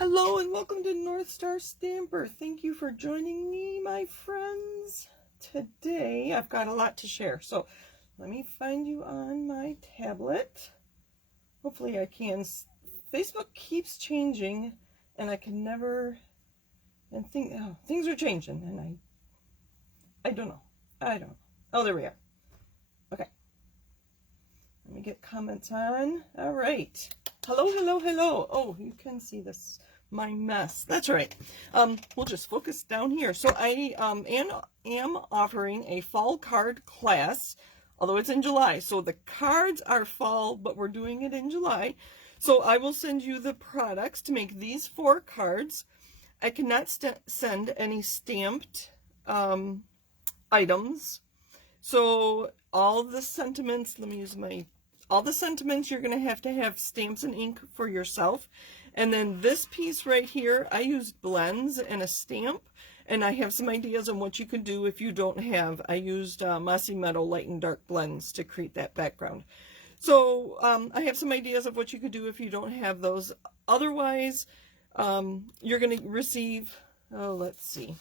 Hello and welcome to North Star Stamper. Thank you for joining me, my friends. Today I've got a lot to share. So let me find you on my tablet. Hopefully I can. Facebook keeps changing and I can never, and things are changing and I don't know. Oh, there we are. Okay. Let me get comments on. All right. Hello, hello, hello. Oh, you can see this, my mess. That's right. We'll just focus down here. So I am offering a fall card class, although it's in July. So the cards are fall, but we're doing it in July. So I will send you the products to make these 4 cards. I cannot send any stamped items. So all the sentiments, let me use all the sentiments, you're going to have stamps and ink for yourself. And then this piece right here, I used blends and a stamp. And I have some ideas on what you could do if you don't have. I used Mossy Meadow light and dark blends to create that background. So I have some ideas of what you could do if you don't have those. Otherwise, you're going to receive, let's see.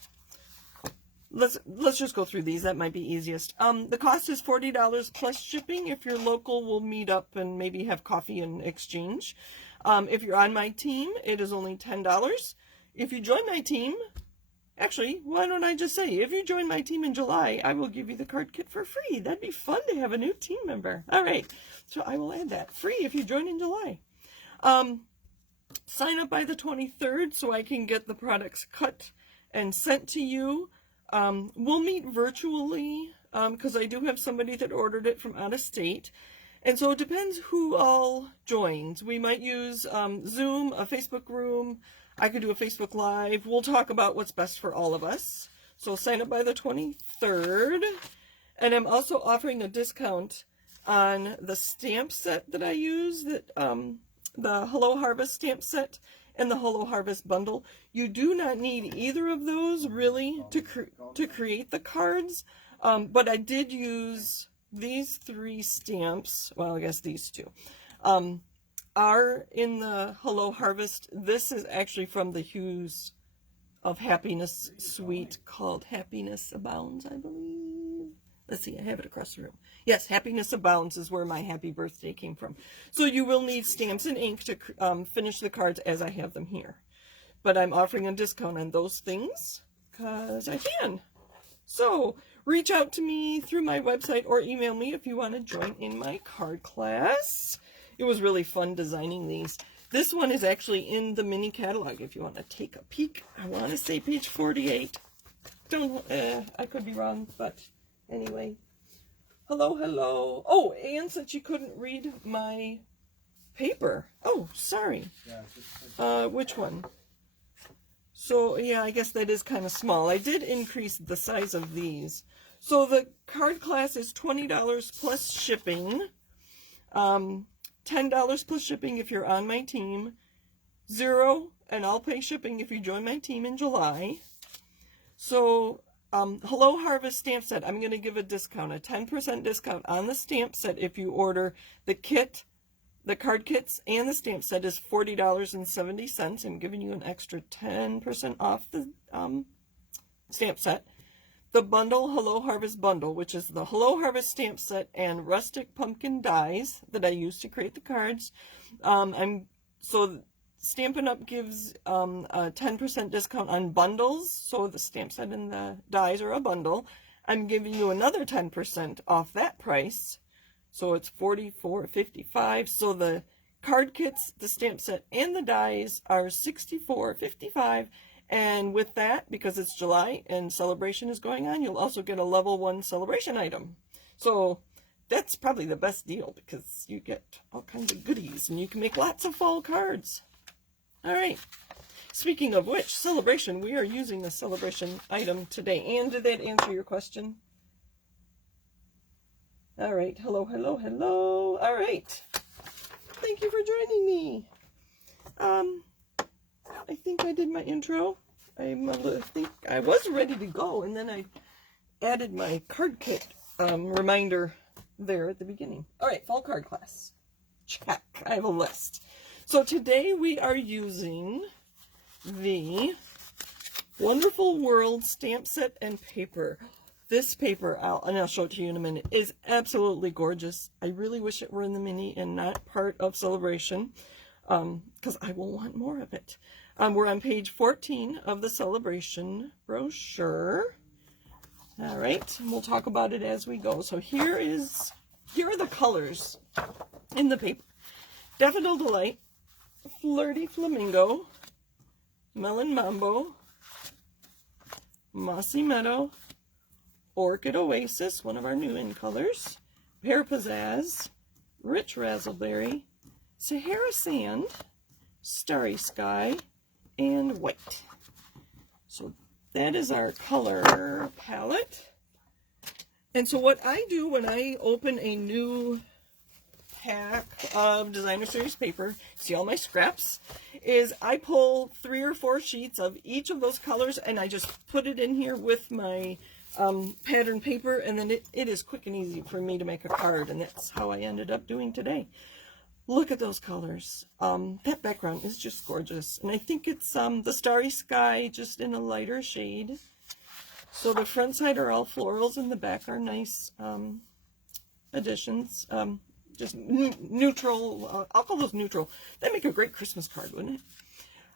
Let's just go through these. That might be easiest. The cost is $40 plus shipping. If you're local, we'll meet up and maybe have coffee and exchange. If you're on my team, it is only $10. If you join my team, actually, why don't I just say, if you join my team in July, I will give you the card kit for free. That'd be fun to have a new team member. All right, so I will add that. Free if you join in July. Sign up by the 23rd so I can get the products cut and sent to you. We'll meet virtually because I do have somebody that ordered it from out of state. And so it depends who all joins. We might use Zoom, a Facebook room. I could do a Facebook Live. We'll talk about what's best for all of us. So sign up by the 23rd. And I'm also offering a discount on the stamp set that I use, that the Hello Harvest stamp set and the Hello Harvest bundle. You do not need either of those really to create the cards, but I did use these 3 stamps. Well, I guess these 2 are in the Hello Harvest. This is actually from the Hues of Happiness suite called Happiness Abounds, I believe. Let's see, I have it across the room. Yes, Happiness Abounds is where my happy birthday came from. So you will need stamps and ink to finish the cards as I have them here. But I'm offering a discount on those things because I can. So reach out to me through my website or email me if you want to join in my card class. It was really fun designing these. This one is actually in the mini catalog if you want to take a peek. I want to say page 48. I could be wrong, but anyway. Hello, hello. Oh, Anne said she couldn't read my paper. Oh, sorry. Which one? So, yeah, I guess that is kind of small. I did increase the size of these. So the card class is $20 plus shipping. $10 plus shipping if you're on my team. $0, and I'll pay shipping if you join my team in July. So Hello Harvest stamp set, I'm going to give a discount, a 10% discount on the stamp set if you order the kit. The card kits and the stamp set is $40.70. I'm giving you an extra 10% off the stamp set. The bundle, Hello Harvest bundle, which is the Hello Harvest stamp set and rustic pumpkin dies that I use to create the cards. So Stampin' Up! Gives a 10% discount on bundles, so the stamp set and the dies are a bundle. I'm giving you another 10% off that price, so it's $44.55. So the card kits, the stamp set, and the dies are $64.55. And with that, because it's July and celebration is going on, you'll also get a level 1 celebration item. So that's probably the best deal because you get all kinds of goodies and you can make lots of fall cards. All right. Speaking of which, celebration, we are using the celebration item today. Anne, did that answer your question? All right. Hello, hello, hello. All right. Thank you for joining me. I think I did my intro. I think I was ready to go, and then I added my card kit reminder there at the beginning. All right, fall card class. Check. I have a list. So today we are using the Wonderful World stamp set and paper. This paper, I'll show it to you in a minute, is absolutely gorgeous. I really wish it were in the mini and not part of Sale-a-bration, because I will want more of it. We're on page 14 of the Sale-a-bration brochure. All right, and we'll talk about it as we go. So here are the colors in the paper. Daffodil Delight, Flirty Flamingo, Melon Mambo, Mossy Meadow, Orchid Oasis, one of our new in colors, Pear Pizzazz, Rich Razzleberry, Sahara Sand, Starry Sky, and White. So that is our color palette. And so what I do when I open a new pack of designer series paper, see all my scraps, is I pull 3 or 4 sheets of each of those colors and I just put it in here with my pattern paper, and then it is quick and easy for me to make a card, and that's how I ended up doing today. Look at those colors. That background is just gorgeous, and I think it's the Starry Sky just in a lighter shade. So the front side are all florals and the back are nice additions. Just neutral, I'll call those neutral. That'd make a great Christmas card, wouldn't it?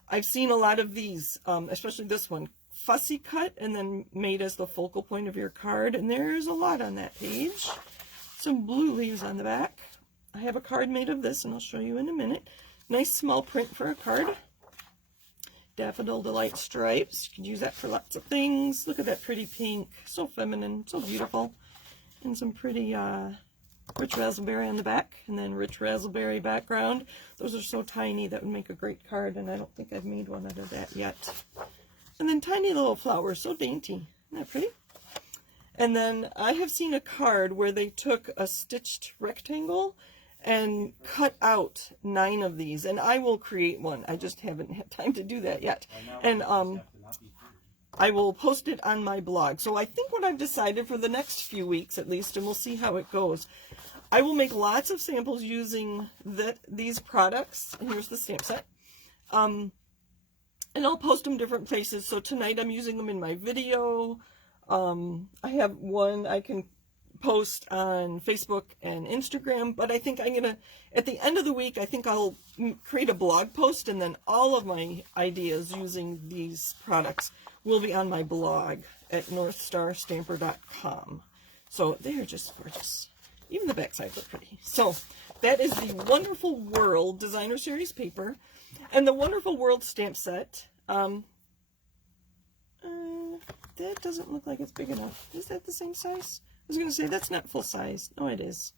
I've seen a lot of these, especially this one, fussy cut and then made as the focal point of your card, and there's a lot on that page. Some blue leaves on the back. I have a card made of this, and I'll show you in a minute. Nice small print for a card. Daffodil Delight stripes. You can use that for lots of things. Look at that pretty pink. So feminine, so beautiful. And some pretty Rich Razzleberry on the back, and then Rich Razzleberry background. Those are so tiny, that would make a great card, and I don't think I've made one out of that yet. And then tiny little flowers, so dainty. Isn't that pretty? And then I have seen a card where they took a stitched rectangle and cut out 9 of these, and I will create one. I just haven't had time to do that yet. And I will post it on my blog. So I think what I've decided for the next few weeks at least, and we'll see how it goes, I will make lots of samples using these products. And here's the stamp set. And I'll post them different places. So tonight I'm using them in my video. I have one I can post on Facebook and Instagram, but I think I'm gonna, at the end of the week, I think I'll create a blog post, and then all of my ideas using these products will be on my blog at northstarstamper.com. So they're just gorgeous. Even the back sides are pretty. So that is the Wonderful World Designer Series paper, and the Wonderful World stamp set. That doesn't look like it's big enough. Is that the same size? I was going to say that's not full size. No, it is.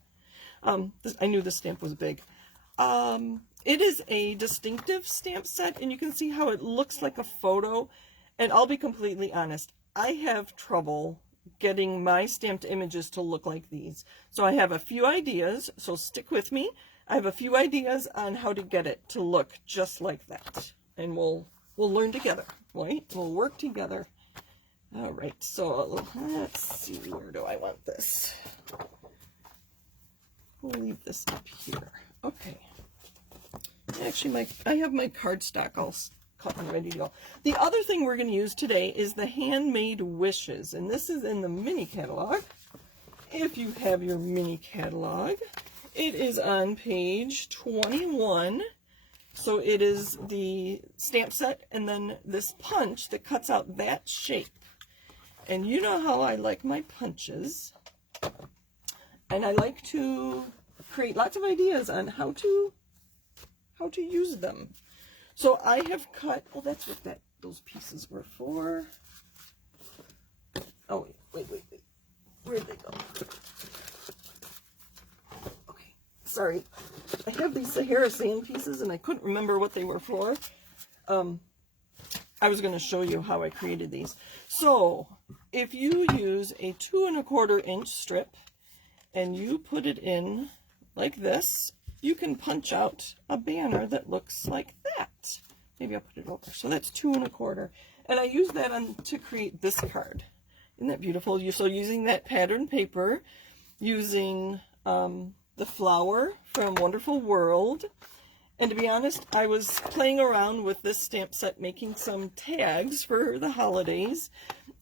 I knew the stamp was big. It is a Dis-INK-tive stamp set, and you can see how it looks like a photo. And I'll be completely honest, I have trouble getting my stamped images to look like these. So I have a few ideas, so stick with me. I have a few ideas on how to get it to look just like that. And we'll learn together, right? We'll work together. All right, so let's see, where do I want this? We'll leave this up here. Okay. Actually, I have my cardstock all cut and ready to go. The other thing we're going to use today is the Handmade Wishes, and this is in the mini catalog. If you have your mini catalog, it is on page 21. So it is the stamp set and then this punch that cuts out that shape. And you know how I like my punches. And I like to create lots of ideas on how to use them. So I have cut, oh, that's what those pieces were for. Oh, wait. Where'd they go? Okay, sorry. I have these Sahara Sand pieces and I couldn't remember what they were for. I was going to show you how I created these. So if you use a 2 1/4 inch strip and you put it in like this, you can punch out a banner that looks like that. Maybe I'll put it over. So that's 2 1/4. And I use that to create this card. Isn't that beautiful? So using that pattern paper, using the flower from Wonderful World, And to be honest, I was playing around with this stamp set, making some tags for the holidays,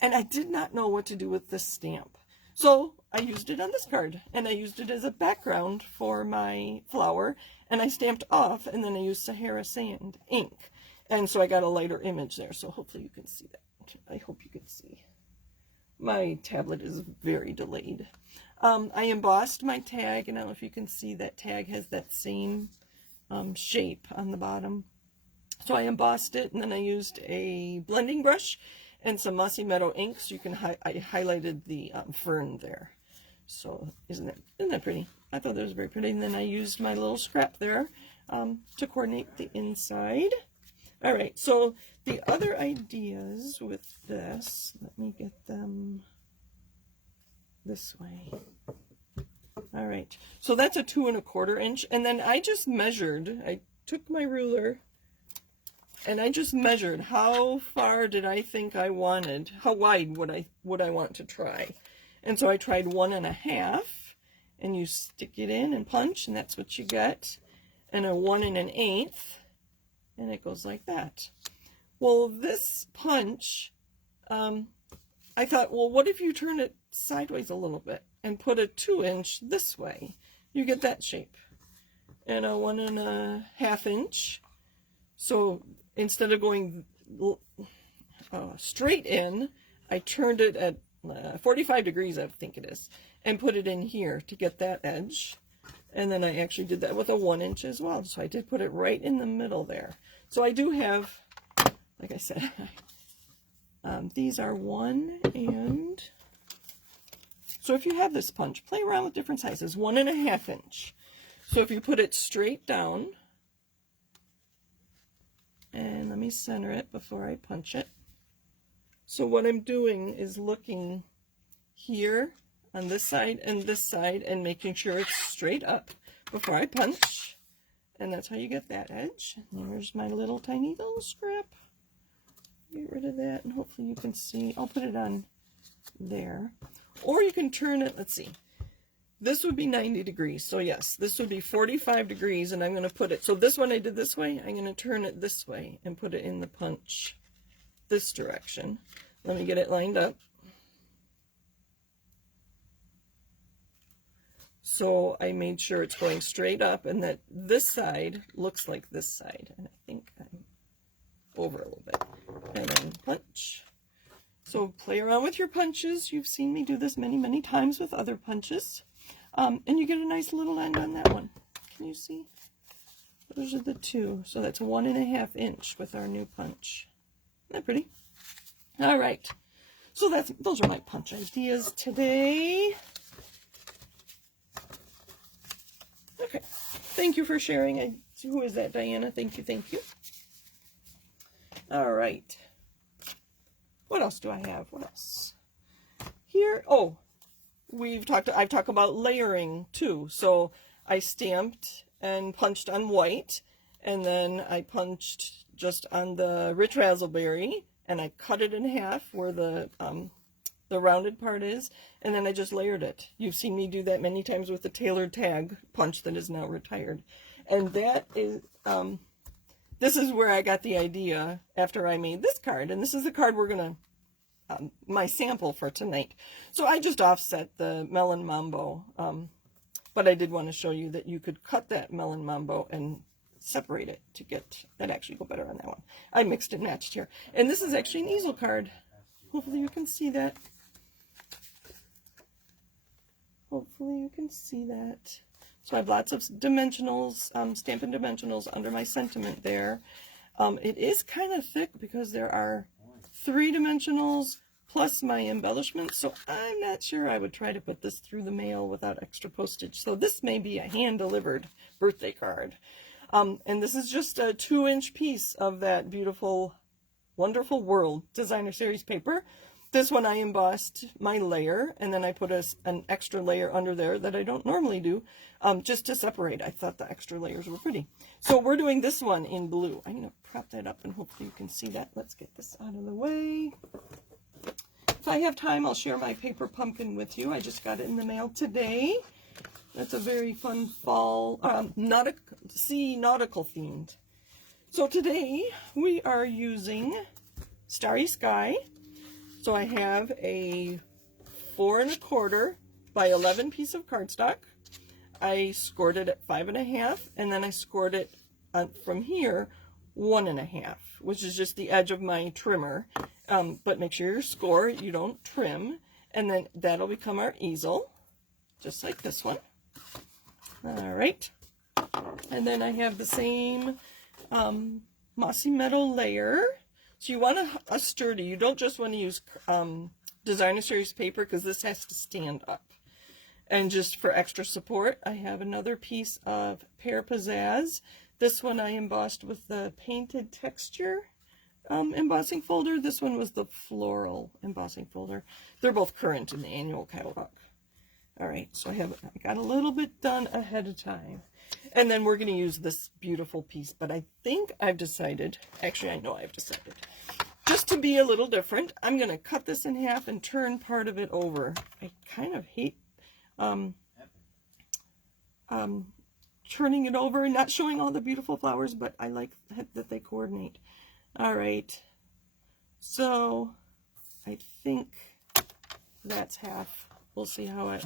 and I did not know what to do with this stamp. So I used it on this card, and I used it as a background for my flower, and I stamped off, and then I used Sahara Sand ink. And so I got a lighter image there, so hopefully you can see that. I hope you can see. My tablet is very delayed. I embossed my tag, and I don't know if you can see that tag has that same shape on the bottom. So I embossed it, and then I used a blending brush and some Mossy Meadow ink, so you can I highlighted the fern there. So isn't that pretty? I thought that was very pretty. And then I used my little scrap there to coordinate the inside. All right, so the other ideas with this, let me get them this way. All right, so that's a 2 1/4 inch, and then I just measured. I took my ruler and I just measured how far did I think I wanted, how wide would I want to try. And so I tried 1 1/2, and you stick it in and punch, and that's what you get. And a 1 1/8, and it goes like that. Well, this punch, I thought, well, what if you turn it sideways a little bit and put a 2 inch this way? You get that shape. And a 1 1/2 inch. So instead of going straight in, I turned it at 45 degrees, I think it is, and put it in here to get that edge. And then I actually did that with a 1 inch as well. So I did put it right in the middle there. So I do have, like I said, these are 1 and... So if you have this punch, play around with different sizes. 1 1/2 inch. So if you put it straight down, and let me center it before I punch it. So what I'm doing is looking here on this side and making sure it's straight up before I punch. And that's how you get that edge. And there's my little tiny little scrap. Get rid of that, and hopefully you can see. I'll put it on there. Or you can turn it, let's see. This would be 90 degrees. So yes, this would be 45 degrees, and I'm going to put it, so this one I did this way, I'm going to turn it this way and put it in the punch this direction. Let me get it lined up. So I made sure it's going straight up and that this side looks like this side. And I think I'm over a little bit. And then punch. So play around with your punches. You've seen me do this many, many times with other punches. And you get a nice little end on that one. Can you see? Those are the 2. So that's 1 1/2 inch with our new punch. Isn't that pretty? All right. So those are my punch ideas today. Okay. Thank you for sharing. Who is that, Diana? Thank you, thank you. All right. What else do I have? What else? Here, oh, I've talked about layering too. So I stamped and punched on white, and then I punched just on the rich razzleberry, and I cut it in half where the rounded part is, and then I just layered it. You've seen me do that many times with the tailored tag punch that is now retired. And that is, this is where I got the idea after I made this card, and this is the card we're going to, my sample for tonight. So I just offset the Melon Mambo, but I did want to show you that you could cut that Melon Mambo and separate it to get that actually go better on that one. I mixed and matched here. And this is actually an easel card. Hopefully you can see that. Hopefully you can see that. So I have lots of dimensionals, Stampin' Dimensionals under my sentiment there. It is kind of thick because there are 3 dimensionals plus my embellishments, so I'm not sure I would try to put this through the mail without extra postage. So this may be a hand-delivered birthday card. And this is just a 2-inch piece of that beautiful, Wonderful World Designer Series paper. This one I embossed my layer, and then I put an extra layer under there that I don't normally do, just to separate. I thought the extra layers were pretty. So we're doing this one in blue. I'm going to prop that up, and hopefully you can see that. Let's get this out of the way. If I have time, I'll share my paper pumpkin with you. I just got it in the mail today. That's a very fun fall, nautical themed. So today we are using Starry Sky. So I have a 4 1/4 by 11 piece of cardstock. I scored it at 5 1/2, and then I scored it from here 1 1/2, which is just the edge of my trimmer. But make sure you score, you don't trim, and then that'll become our easel, just like this one. All right, and then I have the same mossy meadow layer. So you want a sturdy, you don't just want to use designer series paper, because this has to stand up. And just for extra support, I have another piece of Pear Pizzazz. This one I embossed with the painted texture embossing folder. This one was the floral embossing folder. They're both current in the annual catalog. All right, so I got a little bit done ahead of time. And then we're going to use this beautiful piece, but I think I've decided, actually I know I've decided, just to be a little different, I'm going to cut this in half and turn part of it over. I kind of hate turning it over and not showing all the beautiful flowers, but I like that they coordinate. All right, so I think that's half. We'll see how I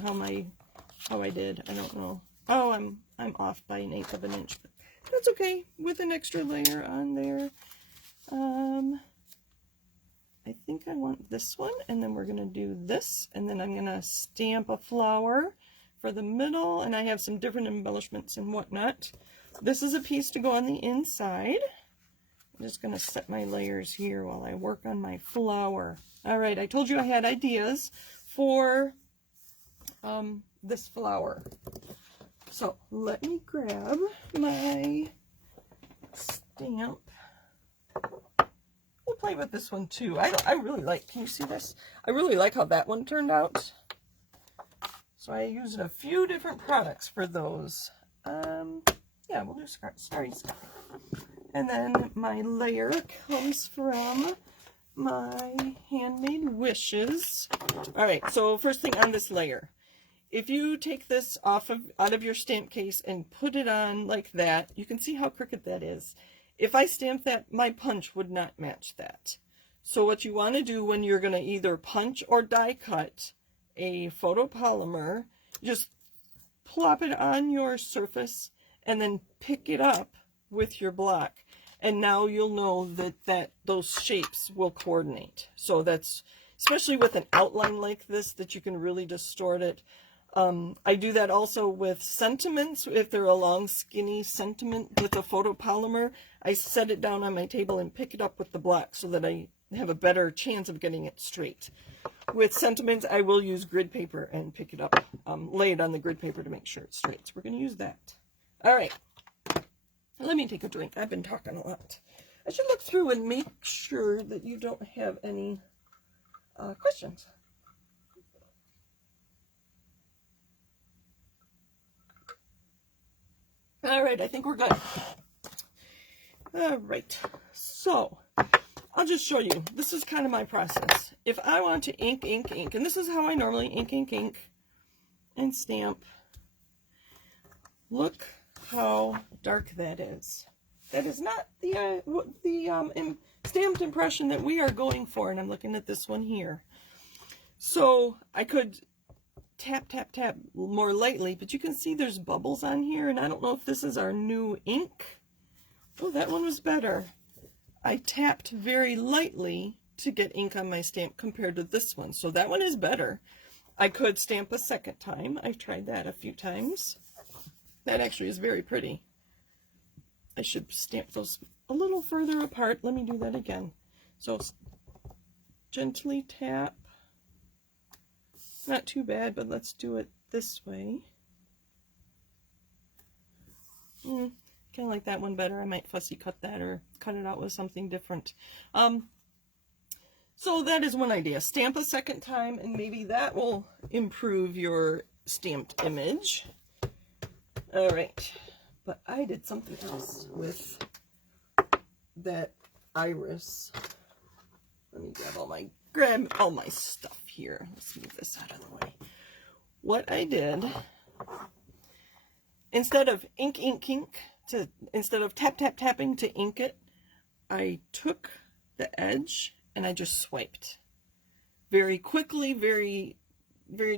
did. I don't know. Oh, I'm off by 1/8 of an inch, but that's okay with an extra layer on there. I think I want this one, and then we're going to do this, and then I'm going to stamp a flower for the middle, and I have some different embellishments and whatnot. This is a piece to go on the inside. I'm just going to set my layers here while I work on my flower. All right, I told you I had ideas for this flower. So let me grab my stamp. We'll play with this one too. I really like, can you see this? I really like how that one turned out. So I used a few different products for those. Yeah, we'll do Starry Sky. And then my layer comes from my Handmade Wishes. All right, so first thing on this layer. If you take this out of your stamp case and put it on like that, you can see how crooked that is. If I stamp that, my punch would not match that. So what you want to do when you're going to either punch or die cut a photopolymer, just plop it on your surface and then pick it up with your block. And now you'll know that those shapes will coordinate. So that's, especially with an outline like this, that you can really distort it. I do that also with sentiments. If they're a long, skinny sentiment with a photopolymer, I set it down on my table and pick it up with the block so that I have a better chance of getting it straight. With sentiments, I will use grid paper and pick it up, lay it on the grid paper to make sure it's straight. So we're going to use that. All right. Let me take a drink. I've been talking a lot. I should look through and make sure that you don't have any questions. All right, I think we're good. All right, so I'll just show you. This is kind of my process. If I want to ink, and this is how I normally ink, and stamp. Look how dark that is. That is not the stamped impression that we are going for, and I'm looking at this one here. So I could tap more lightly, but you can see there's bubbles on here, and I don't know if this is our new ink. Oh, that one was better. I tapped very lightly to get ink on my stamp compared to this one, so that one is better. I could stamp a second time. I've tried that a few times. That actually is very pretty. I should stamp those a little further apart. Let me do that again. So gently tap. Not too bad, but let's do it this way. Kind of like that one better. I might fussy cut that or cut it out with something different. So that is one idea. Stamp a second time, and maybe that will improve your stamped image. All right, but I did something else with that iris. Let me grab all my stuff here. Let's move this out of the way. What I did instead of instead of tapping to ink it, I took the edge and I just swiped very quickly, very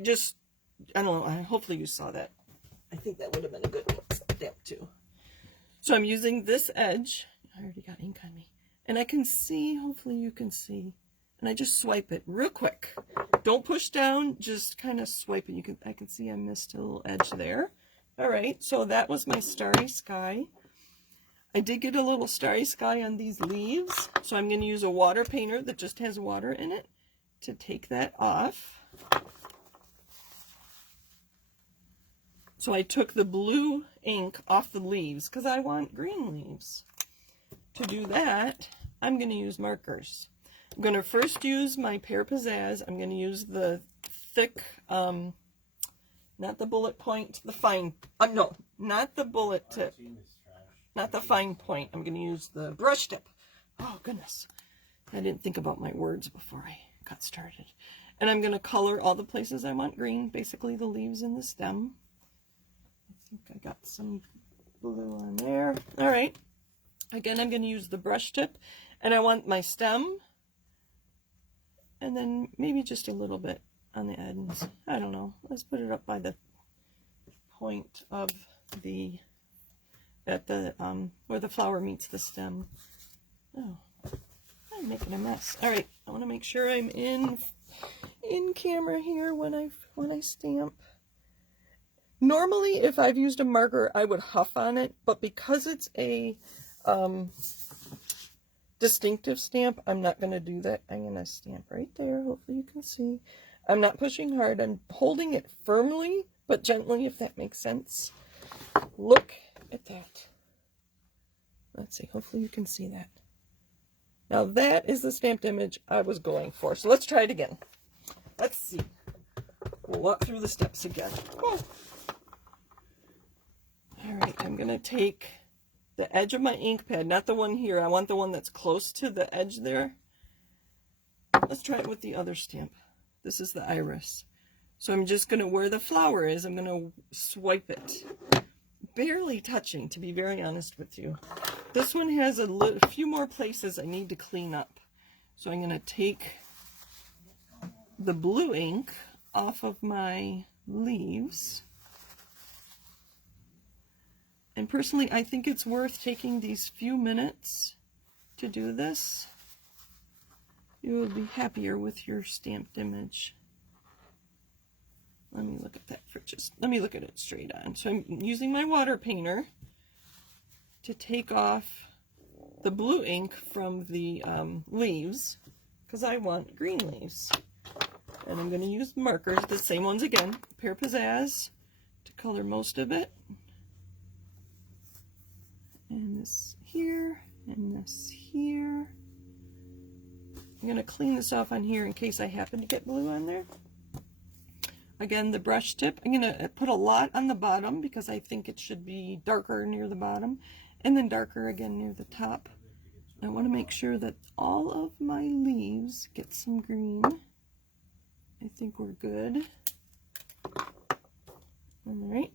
just, I don't know, hopefully you saw that. I think that would have been a good step too. So I'm using this edge. I already got ink on me. And I can see, hopefully you can see. And I just swipe it real quick. Don't push down, just kind of swipe it. I can see I missed a little edge there. All right, so that was my starry sky. I did get a little starry sky on these leaves. So I'm going to use a water painter that just has water in it to take that off. So I took the blue ink off the leaves because I want green leaves. To do that, I'm going to use markers. I'm going to first use my Pear Pizzazz. I'm going to use the thick, not the bullet point, the fine, no, not the bullet tip, not the fine point. I'm going to use the brush tip. Oh, goodness. I didn't think about my words before I got started. And I'm going to color all the places I want green, basically the leaves and the stem. I think I got some blue on there. All right. Again, I'm going to use the brush tip, and I want my stem, and then maybe just a little bit on the ends. I don't know. Let's put it up by the point of the, where the flower meets the stem. Oh, I'm making a mess. All right, I want to make sure I'm in camera here when I stamp. Normally, if I've used a marker, I would huff on it, but because it's a distinctive stamp, I'm not going to do that. I'm going to stamp right there. Hopefully you can see. I'm not pushing hard. I'm holding it firmly, but gently, if that makes sense. Look at that. Let's see. Hopefully you can see that. Now that is the stamped image I was going for. So let's try it again. Let's see. We'll walk through the steps again. Oh. All right, I'm going to take the edge of my ink pad, not the one here. I want the one that's close to the edge there. Let's try it with the other stamp. This is the iris. So I'm just going to, where the flower is, I'm going to swipe it. Barely touching, to be very honest with you. This one has a few more places I need to clean up. So I'm going to take the blue ink off of my leaves. And personally, I think it's worth taking these few minutes to do this. You will be happier with your stamped image. Let me look at that for let me look at it straight on. So I'm using my water painter to take off the blue ink from the leaves, because I want green leaves. And I'm going to use markers, the same ones again, Pear Pizzazz, to color most of it. And this here, and this here. I'm going to clean this off on here in case I happen to get blue on there. Again, the brush tip. I'm going to put a lot on the bottom because I think it should be darker near the bottom, and then darker again near the top. I want to make sure that all of my leaves get some green. I think we're good. All right.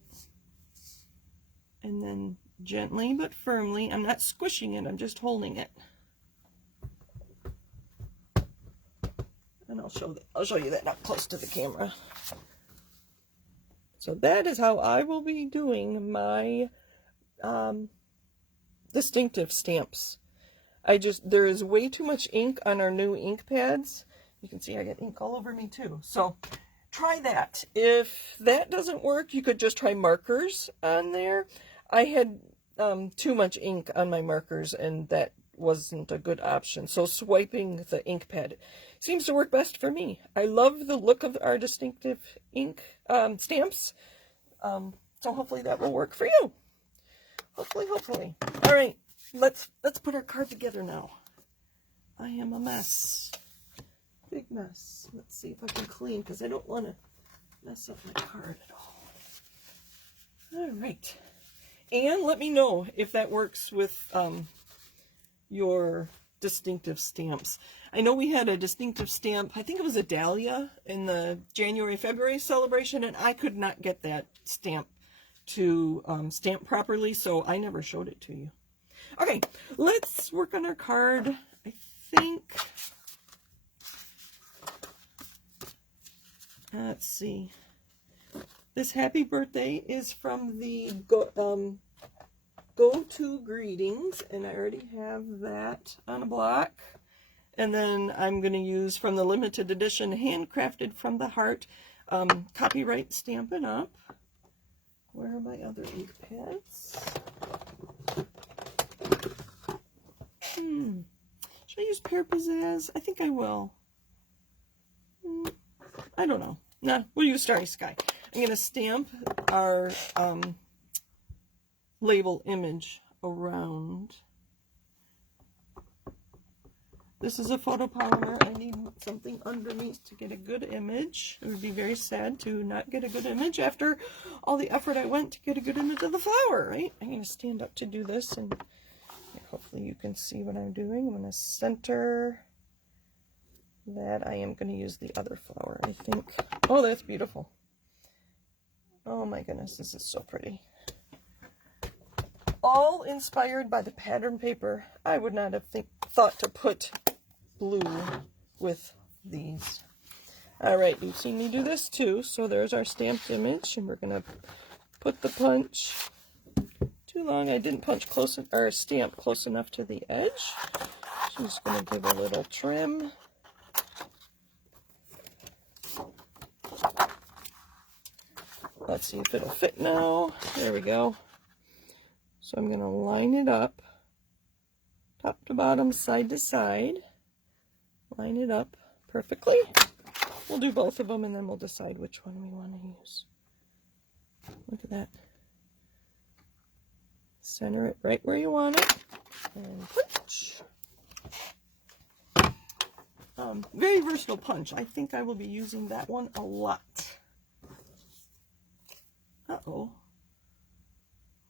And then gently but firmly, I'm not squishing it, I'm just holding it. And I'll show you that up close to the camera. So that is how I will be doing my distinctive stamps. There is way too much ink on our new ink pads. You can see I get ink all over me too. So try that. If that doesn't work, you could just try markers on there. I had too much ink on my markers, and that wasn't a good option. So swiping the ink pad seems to work best for me. I love the look of our distinctive ink stamps. So hopefully that will work for you. Hopefully. All right, let's put our card together now. I am a mess. Big mess. Let's see if I can clean, because I don't want to mess up my card at all. All right. And let me know if that works with your distinctive stamps. I know we had a distinctive stamp, I think it was a dahlia in the January-February celebration, and I could not get that stamp to stamp properly, so I never showed it to you. Okay, let's work on our card. I think, let's see, this happy birthday is from the Go-To Greetings, and I already have that on a block. And then I'm going to use from the limited edition Handcrafted from the Heart copyright Stampin' Up. Where are my other ink pads? Should I use Pear Pizzazz? I think I will. I don't know. Nah, we'll use Starry Sky. I'm going to stamp our label image around. This is a photopolymer. I need something underneath to get a good image. It would be very sad to not get a good image after all the effort I went to get a good image of the flower, right? I'm going to stand up to do this, and hopefully you can see what I'm doing. I'm going to center that. I am going to use the other flower, I think. Oh, that's beautiful. Oh my goodness, this is so pretty. All inspired by the pattern paper. I would not have thought to put blue with these. All right, you've seen me do this too. So there's our stamped image, and we're going to put the punch. Too long, I didn't punch close or stamp close enough to the edge. So I'm just going to give a little trim. Let's see if it'll fit now. There we go. So I'm going to line it up, top to bottom, side to side. Line it up perfectly. We'll do both of them, and then we'll decide which one we want to use. Look at that. Center it right where you want it, and punch. Very versatile punch. I think I will be using that one a lot. Uh-oh.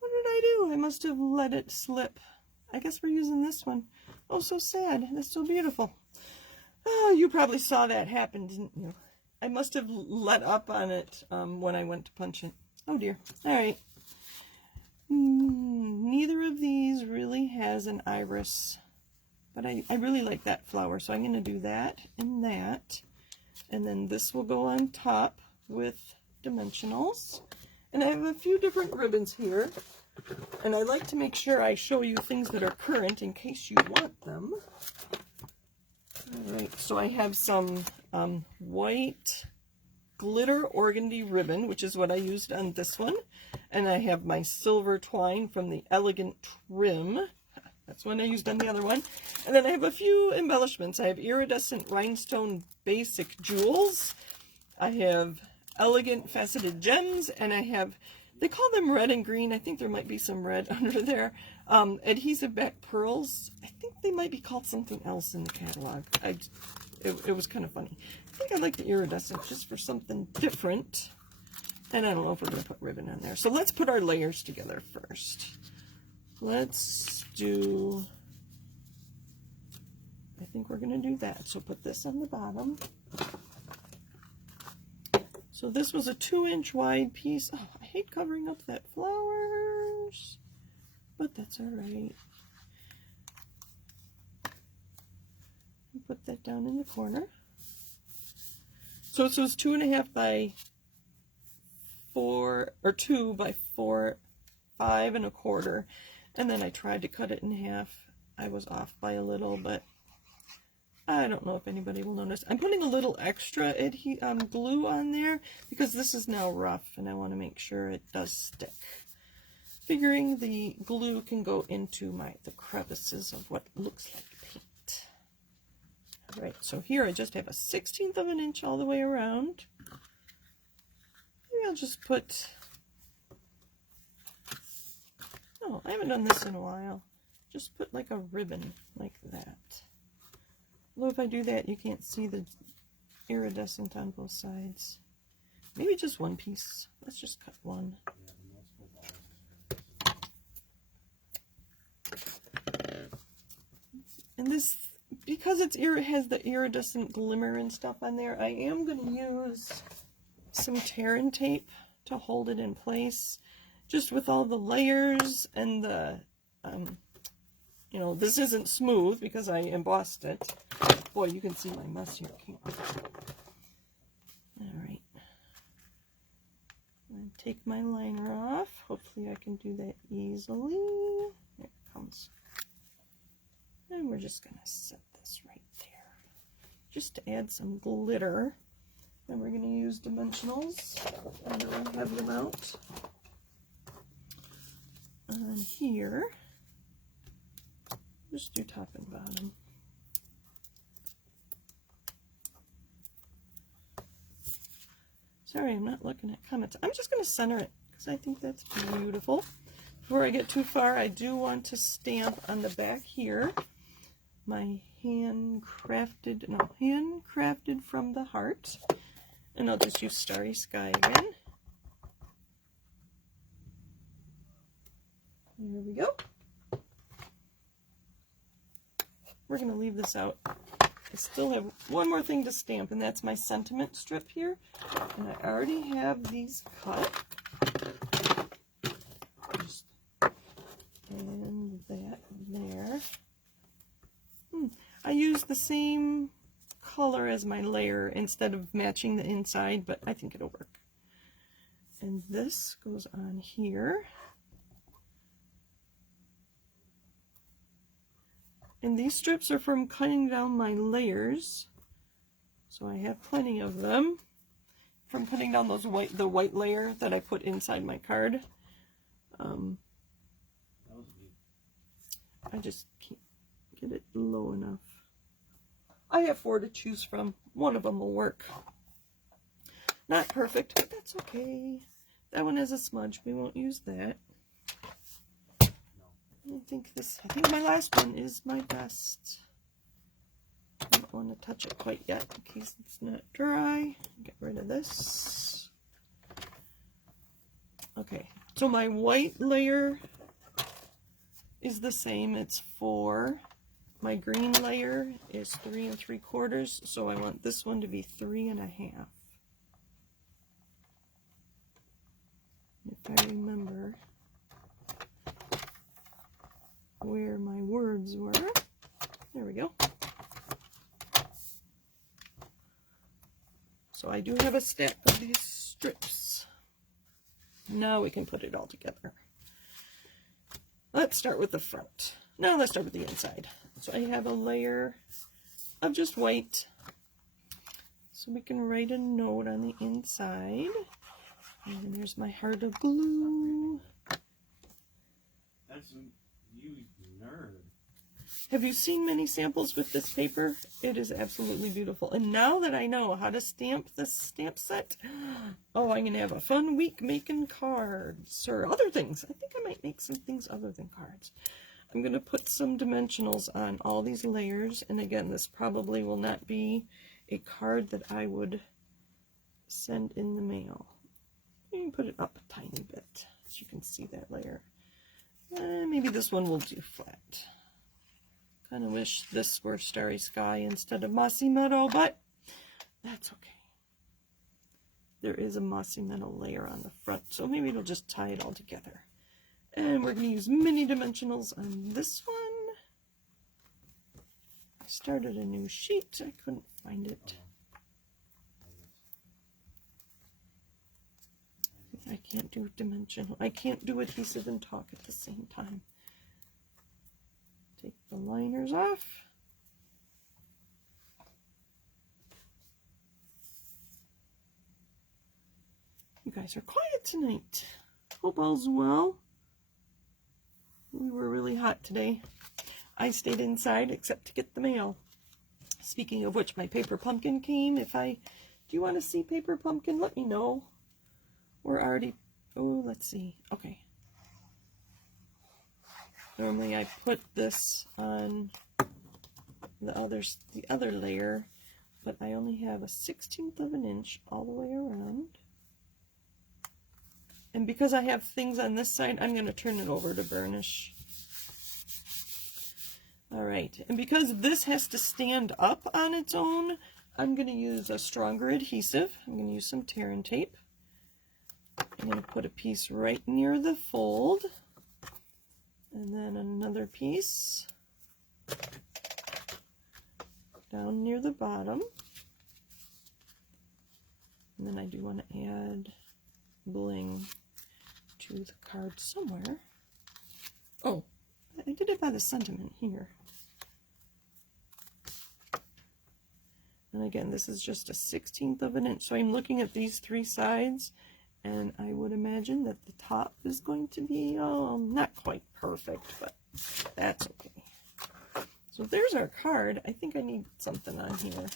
What did I do? I must have let it slip. I guess we're using this one. Oh, so sad. That's so beautiful. Oh, you probably saw that happen, didn't you? I must have let up on it when I went to punch it. Oh, dear. All right. Neither of these really has an iris, but I really like that flower, so I'm going to do that and that. And then this will go on top with dimensionals. And I have a few different ribbons here, and I like to make sure I show you things that are current in case you want them. All right, so I have some white glitter organdy ribbon, which is what I used on this one, and I have my silver twine from the Elegant Trim. That's one I used on the other one. And then I have a few embellishments. I have iridescent rhinestone basic jewels. I have elegant faceted gems, and I have, they call them red and green. I think there might be some red under there. Adhesive back pearls. I think they might be called something else in the catalog. It was kind of funny. I think I like the iridescent just for something different. And I don't know if we're going to put ribbon on there. So let's put our layers together first. Let's do, I think we're going to do that. So put this on the bottom. So this was a 2-inch wide piece. Oh, I hate covering up that flowers, but that's all right. Put that down in the corner. So this was 2.5 by 4, or 2 by 4, 5 1/4. And then I tried to cut it in half. I was off by a little, but I don't know if anybody will notice. I'm putting a little extra glue on there because this is now rough and I want to make sure it does stick. Figuring the glue can go into the crevices of what looks like paint. All right, so here I just have a 1/16 of an inch all the way around. Maybe I'll just put, no, I haven't done this in a while. Just put like a ribbon like that. Although if I do that, you can't see the iridescent on both sides. Maybe just one piece. Let's just cut one. And this, because it has the iridescent glimmer and stuff on there, I am going to use some tear and tape to hold it in place. just with all the layers and the, you know, this isn't smooth because I embossed it. Boy, you can see my mess here. Alright. Take my liner off. Hopefully I can do that easily. There it comes. And we're just going to set this right there. Just to add some glitter. And we're going to use dimensionals. And I have them out. On here. Just do top and bottom. Sorry, I'm not looking at comments. I'm just going to center it because I think that's beautiful. Before I get too far, I do want to stamp on the back here my handcrafted from the heart. And I'll just use Starry Sky again. There we go. We're going to leave this out. I still have one more thing to stamp, and that's my sentiment strip here. And I already have these cut. And that there. I used the same color as my layer instead of matching the inside, but I think it'll work. And this goes on here. And these strips are from cutting down my layers, so I have plenty of them from cutting down those the white layer that I put inside my card. I just can't get it low enough. I have 4 to choose from. One of them will work. Not perfect, but that's okay. That one has a smudge. We won't use that. I think my last one is my best. I don't want to touch it quite yet in case it's not dry. Get rid of this. Okay, so my white layer is the same. It's 4. My green layer is 3 3/4, so I want this one to be 3 1/2. If I remember where my words were. There we go. So I do have a stack of these strips. Now we can put it all together. Let's start with the front. No, let's start with the inside. So I have a layer of just white. So we can write a note on the inside. And there's my heart of glue. That's you nerd. Have you seen many samples with this paper? It is absolutely beautiful. And now that I know how to stamp this stamp set, oh, I'm going to have a fun week making cards or other things. I think I might make some things other than cards. I'm going to put some dimensionals on all these layers. And again, this probably will not be a card that I would send in the mail. You can put it up a tiny bit so you can see that layer. Maybe this one will do flat. Kind of wish this were Starry Sky instead of Mossy Meadow, but that's okay. There is a Mossy Meadow layer on the front, so maybe it'll just tie it all together. And we're going to use mini dimensionals on this one. I started a new sheet. I couldn't find it. I can't do dimensional. I can't do adhesive and talk at the same time. Take the liners off. You guys are quiet tonight. Hope all's well. We were really hot today. I stayed inside except to get the mail. Speaking of which, my paper pumpkin came. Do you want to see paper pumpkin? Let me know. We're already, oh, let's see. Okay. Normally I put this on the other layer, but I only have a 1/16 of an inch all the way around. And because I have things on this side, I'm going to turn it over to burnish. All right, and because this has to stand up on its own, I'm going to use a stronger adhesive. I'm going to use some tear and tape. I'm going to put a piece right near the fold, and then another piece down near the bottom. And then I do want to add bling to the card somewhere. Oh, I did it by the sentiment here. And again, this is just a 1/16 of an inch. So I'm looking at these three sides, and I would imagine that the top is going to be, not quite perfect, but that's okay. So there's our card. I think I need something on here.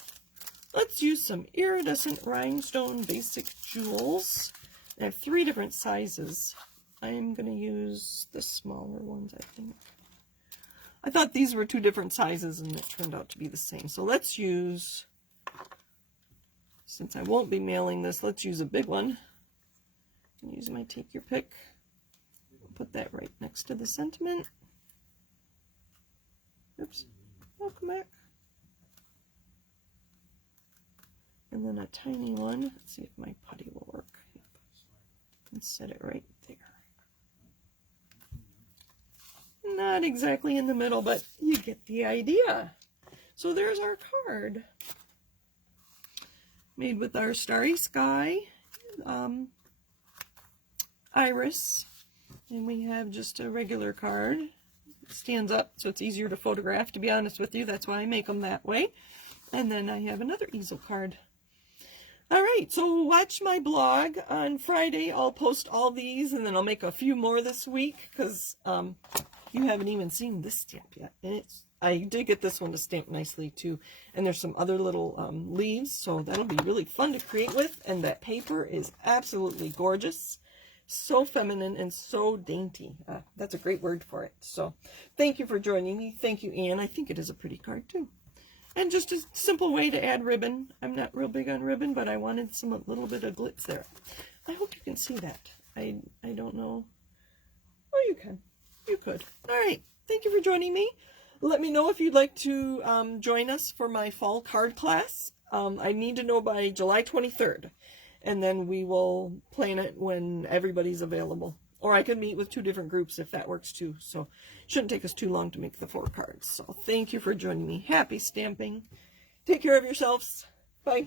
Let's use some iridescent rhinestone basic jewels. I have 3 different sizes. I'm going to use the smaller ones, I think. I thought these were 2 different sizes, and it turned out to be the same. So let's use, since I won't be mailing this, let's use a big one. Use my take your pick. Put that right next to the sentiment. Oops. Oh, come back. And then a tiny one. Let's see if my putty will work. And set it right there. Not exactly in the middle, but you get the idea. So there's our card. Made with our starry sky iris. And we have just a regular card. It stands up so it's easier to photograph, to be honest with you. That's why I make them that way. And then I have another easel card. All right, so watch my blog on Friday. I'll post all these, and then I'll make a few more this week, because you haven't even seen this stamp yet. And I did get this one to stamp nicely too. And there's some other little leaves, so that'll be really fun to create with. And that paper is absolutely gorgeous. So feminine and so dainty. That's a great word for it. So thank you for joining me. Thank you, Anne. I think it is a pretty card too. And just a simple way to add ribbon. I'm not real big on ribbon, but I wanted a little bit of glitz there. I hope you can see that. I don't know. Oh, you can. You could. All right. Thank you for joining me. Let me know if you'd like to join us for my fall card class. I need to know by July 23rd. And then we will plan it when everybody's available. Or I can meet with 2 different groups if that works too. So it shouldn't take us too long to make the 4 cards. So thank you for joining me. Happy stamping. Take care of yourselves. Bye.